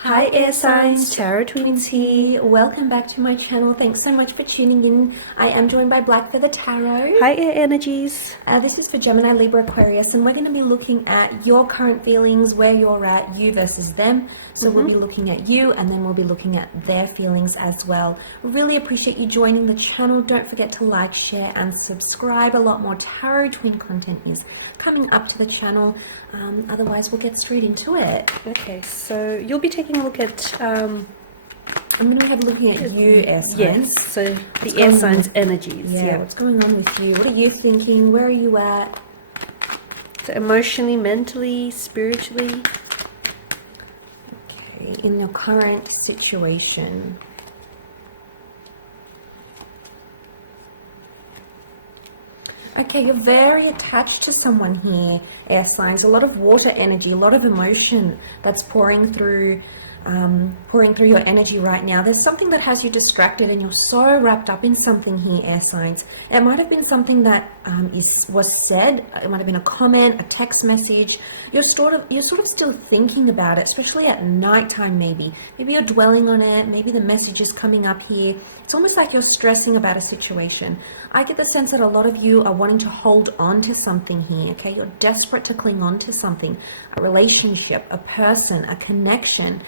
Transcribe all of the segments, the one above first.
Hi air signs, Tarot Twins here. Welcome back to my channel. Thanks so much for tuning in. I am joined by Black Feather Tarot. Hi air energies. This is for Gemini, Libra, Aquarius, and we're going to be looking at your current feelings, where you're at, you versus them. So we'll be looking at you, and then we'll be looking at their feelings as well. We really appreciate you joining the channel. Don't forget to like, share, and subscribe. A lot more Tarot Twin content is coming up to the channel. Otherwise, we'll get straight into it. Okay, so you'll be taking a look at I'm going to have a look at you, air signs. yes, so the air signs energies. Yeah, what's going on with you? What are you thinking? Where are you at? So emotionally, mentally, spiritually. Okay, in your current situation. Okay, you're very attached to someone here, air signs. A lot of water energy, a lot of emotion that's pouring through your energy right now. There's something that has you distracted, and you're so wrapped up in something here, air signs. It might have been something that was said. It might have been a comment, a text message. You're sort of still thinking about it, especially at nighttime. Maybe you're dwelling on it. Maybe the message is coming up here. It's almost like you're stressing about a situation. I get the sense that a lot of you are wanting to hold on to something here, okay? You're desperate to cling on to something, a relationship, a person, a connection.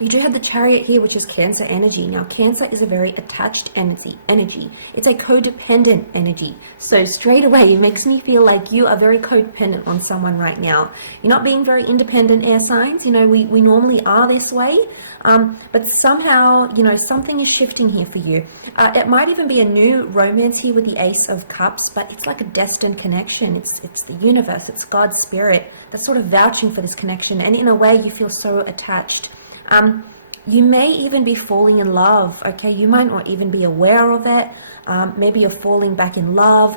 You do have the Chariot here, which is Cancer energy. Now, Cancer is a very attached energy. It's a codependent energy. So straight away, it makes me feel like you are very codependent on someone right now. You're not being very independent, air signs. You know, we normally are this way. But somehow, you know, something is shifting here for you. It might even be a new romance here with the Ace of Cups, but it's like a destined connection. It's the universe, it's God's spirit that's sort of vouching for this connection. And in a way, you feel so attached. You may even be falling in love, okay? You might not even be aware of it. Maybe you're falling back in love.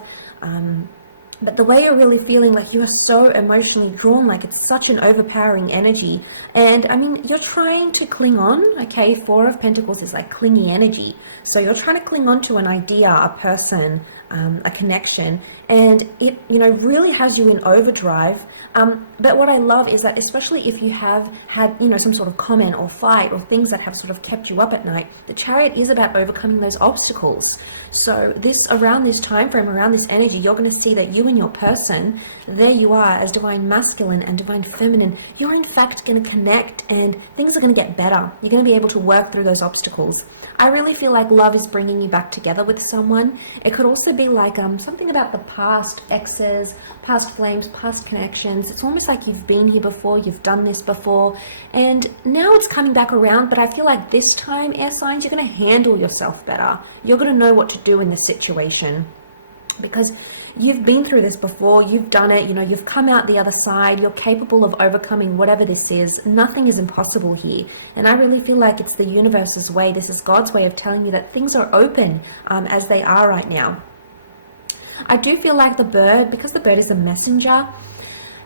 But the way you're really feeling, like you are so emotionally drawn, like it's such an overpowering energy. And I mean, you're trying to cling on, okay? Four of Pentacles is like clingy energy. So you're trying to cling on to an idea, a person, a connection, and it, you know, really has you in overdrive. But what I love is that, especially if you have had, you know, some sort of comment or fight or things that have sort of kept you up at night, the Chariot is about overcoming those obstacles. So around this time frame, around this energy, you're going to see that you and your person, there you are as divine masculine and divine feminine, you're in fact going to connect, and things are going to get better. You're going to be able to work through those obstacles. I really feel like love is bringing you back together with someone. It could also be like something about the past, exes, past flames, past connections. It's almost like you've been here before, you've done this before, and now it's coming back around. But I feel like this time, air signs, you're going to handle yourself better. You're going to know what to do in this situation, because you've been through this before, you've done it, you know, you've come out the other side, you're capable of overcoming whatever this is. Nothing is impossible here. And I really feel like it's the universe's way, this is God's way of telling you that things are open as they are right now. I do feel like the bird, because the bird is a messenger,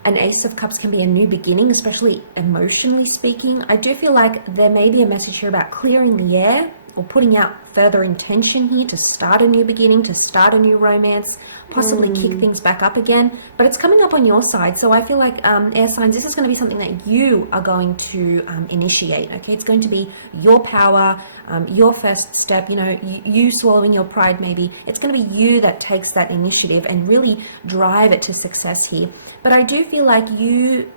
an Ace of Cups can be a new beginning, especially emotionally speaking. I do feel like there may be a message here about clearing the air, or putting out further intention here to start a new beginning, to start a new romance, possibly kick things back up again. But it's coming up on your side. So I feel like, air signs, this is going to be something that you are going to initiate, okay? It's going to be your power, your first step, you know, you swallowing your pride maybe. It's going to be you that takes that initiative and really drive it to success here. But I do feel like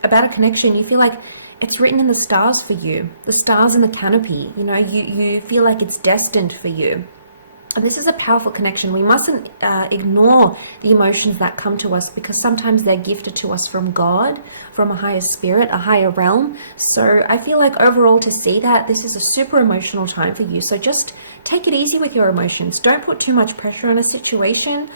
about a connection, you feel like it's written in the stars for you, the stars in the canopy. You know, you feel like it's destined for you. And this is a powerful connection. We mustn't ignore the emotions that come to us, because sometimes they're gifted to us from God, from a higher spirit, a higher realm. So I feel like overall, to see that, this is a super emotional time for you. So just take it easy with your emotions. Don't put too much pressure on a situation.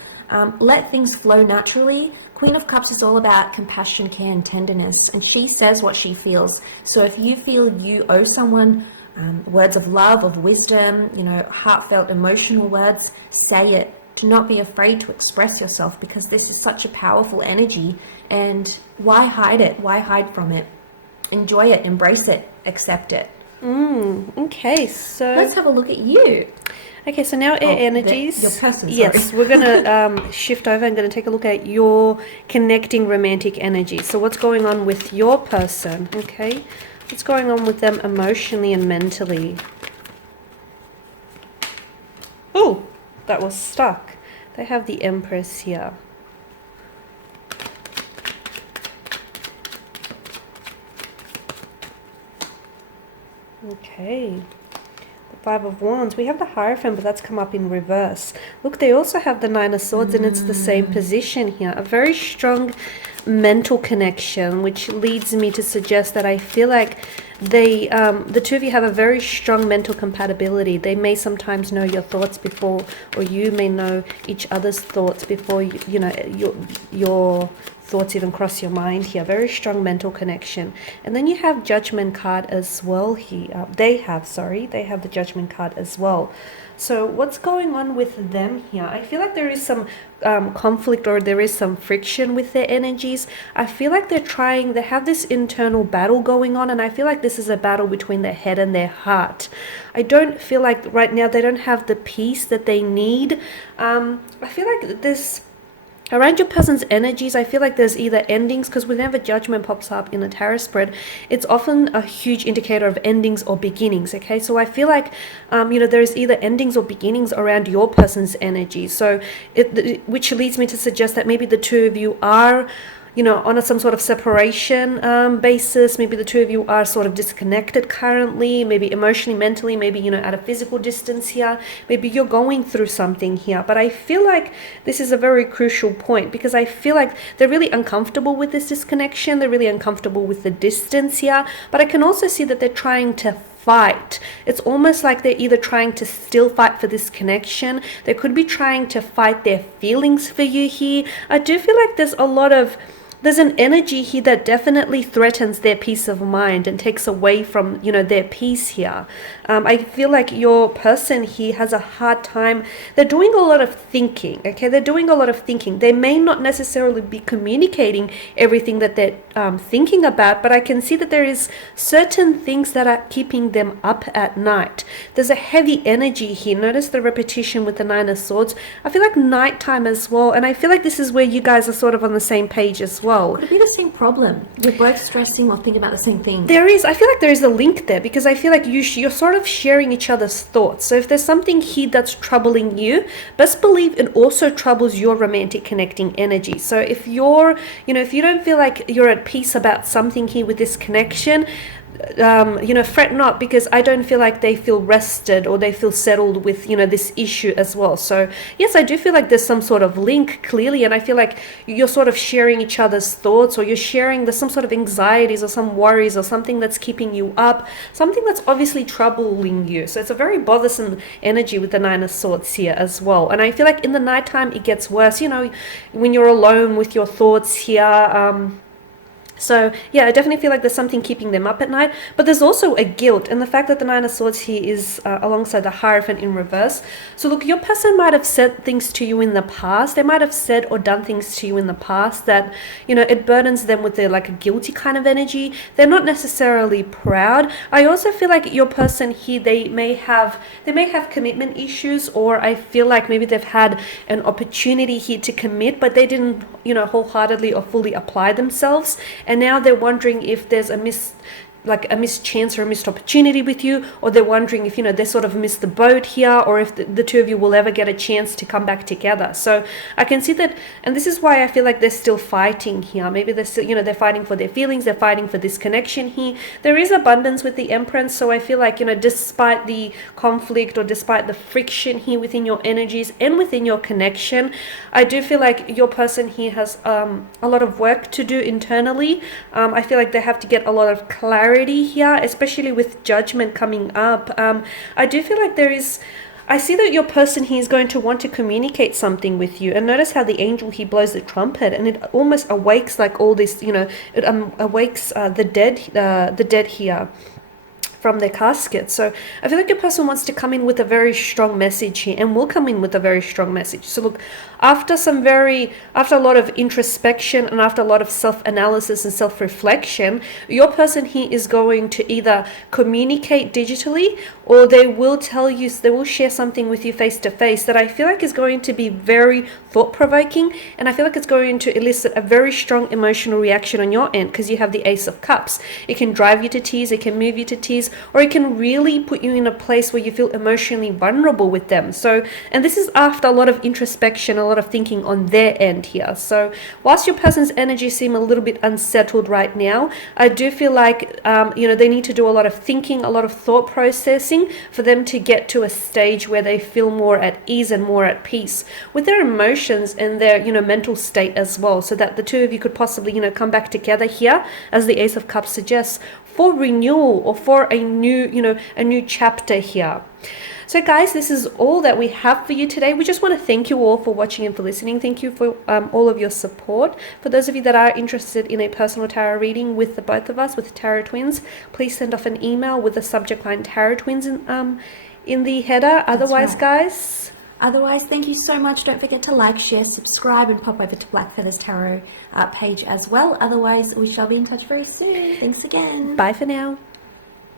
Let things flow naturally. Queen of Cups is all about compassion, care, and tenderness, and she says what she feels. So if you feel you owe someone words of love, of wisdom, you know, heartfelt, emotional words, say it. Do not be afraid to express yourself, because this is such a powerful energy. And why hide it? Why hide from it? Enjoy it, embrace it, accept it. Okay, so let's have a look at you. Okay, so now air energies. Your person, sorry. Yes, we're going to shift over and going to take a look at your connecting romantic energy. So what's going on with your person, okay? What's going on with them emotionally and mentally? Oh, that was stuck. They have the Empress here. Okay. The Five of Wands. We have the Hierophant, but that's come up in reverse. Look, they also have the Nine of Swords, and it's the same position here. A very strong mental connection, which leads me to suggest that I feel like they, the two of you have a very strong mental compatibility. They may sometimes know your thoughts before, or you may know each other's thoughts before you know your thoughts even cross your mind here. Very strong mental connection. And then you have Judgment card as well here. They have the Judgment card as well. So what's going on with them here? I feel like there is some conflict, or there is some friction with their energies. I feel like they have this internal battle going on, and I feel like this is a battle between their head and their heart. I don't feel like right now they don't have the peace that they need. I feel like this around your person's energies, I feel like there's either endings, because whenever Judgment pops up in a tarot spread, it's often a huge indicator of endings or beginnings, okay? So I feel like, there's either endings or beginnings around your person's energy. So, which leads me to suggest that maybe the two of you are, on some sort of separation basis. Maybe the two of you are sort of disconnected currently, maybe emotionally, mentally, maybe, at a physical distance here. Maybe you're going through something here. But I feel like this is a very crucial point, because I feel like they're really uncomfortable with this disconnection. They're really uncomfortable with the distance here. But I can also see that they're trying to fight. It's almost like they're either trying to still fight for this connection. They could be trying to fight their feelings for you here. I do feel like there's an energy here that definitely threatens their peace of mind and takes away from, their peace here. I feel like your person here has a hard time. They're doing a lot of thinking, okay? They're doing a lot of thinking. They may not necessarily be communicating everything that they're thinking about, but I can see that there is certain things that are keeping them up at night. There's a heavy energy here. Notice the repetition with the Nine of Swords. I feel like nighttime as well, and I feel like this is where you guys are sort of on the same page as well. Could it be the same problem? You're both stressing or thinking about the same thing. I feel like there is a link there, because I feel like you're sort of sharing each other's thoughts. So if there's something here that's troubling you, best believe it also troubles your romantic connecting energy. So if if you don't feel like you're at peace about something here with this connection, fret not, because I don't feel like they feel rested or they feel settled with, this issue as well. So yes, I do feel like there's some sort of link clearly, and I feel like you're sort of sharing each other's thoughts, or there's some sort of anxieties or some worries or something that's keeping you up, something that's obviously troubling you. So it's a very bothersome energy with the Nine of Swords here as well. And I feel like in the nighttime it gets worse, when you're alone with your thoughts here. So yeah, I definitely feel like there's something keeping them up at night, but there's also a guilt, and the fact that the Nine of Swords here is alongside the Hierophant in reverse. So look, your person might have said things to you in the past. They might have said or done things to you in the past that, it burdens them with their like a guilty kind of energy. They're not necessarily proud. I also feel like your person here, they may have commitment issues, or I feel like maybe they've had an opportunity here to commit, but they didn't, wholeheartedly or fully apply themselves. And now they're wondering if there's a missed chance or a missed opportunity with you, or they're wondering if, they sort of missed the boat here, or if the two of you will ever get a chance to come back together. So I can see that, and this is why I feel like they're still fighting here. Maybe they're still, they're fighting for their feelings, they're fighting for this connection here. There is abundance with the Empress, so I feel like, despite the conflict or despite the friction here within your energies and within your connection, I do feel like your person here has a lot of work to do internally. I feel like they have to get a lot of clarity here, especially with Judgment coming up. I do feel like I see that your person here is going to want to communicate something with you. And notice how the angel he blows the trumpet, and it almost awakes like all this, it awakes the dead here from their casket. So I feel like your person wants to come in with a very strong message here, and will come in with a very strong message. So look, after a lot of introspection and after a lot of self-analysis and self-reflection, your person here is going to either communicate digitally, or they will share something with you face to face that I feel like is going to be very thought-provoking, and I feel like it's going to elicit a very strong emotional reaction on your end, because you have the Ace of Cups. It can drive you to tears, it can move you to tears, or it can really put you in a place where you feel emotionally vulnerable with them. So, and this is after a lot of introspection, a lot of thinking on their end here. So whilst your person's energy seem a little bit unsettled right now, I do feel like they need to do a lot of thinking, a lot of thought processing for them to get to a stage where they feel more at ease and more at peace with their emotions and their mental state as well, so that the two of you could possibly come back together here, as the Ace of Cups suggests, for renewal or for a new chapter here. So guys, this is all that we have for you today. We just want to thank you all for watching and for listening. Thank you for all of your support. For those of you that are interested in a personal tarot reading with the both of us, with Tarot Twins, please send off an email with the subject line Tarot Twins in the header. Otherwise, right. guys... Otherwise, thank you so much. Don't forget to like, share, subscribe, and pop over to Black Feathers Tarot page as well. Otherwise, we shall be in touch very soon. Thanks again. Bye for now.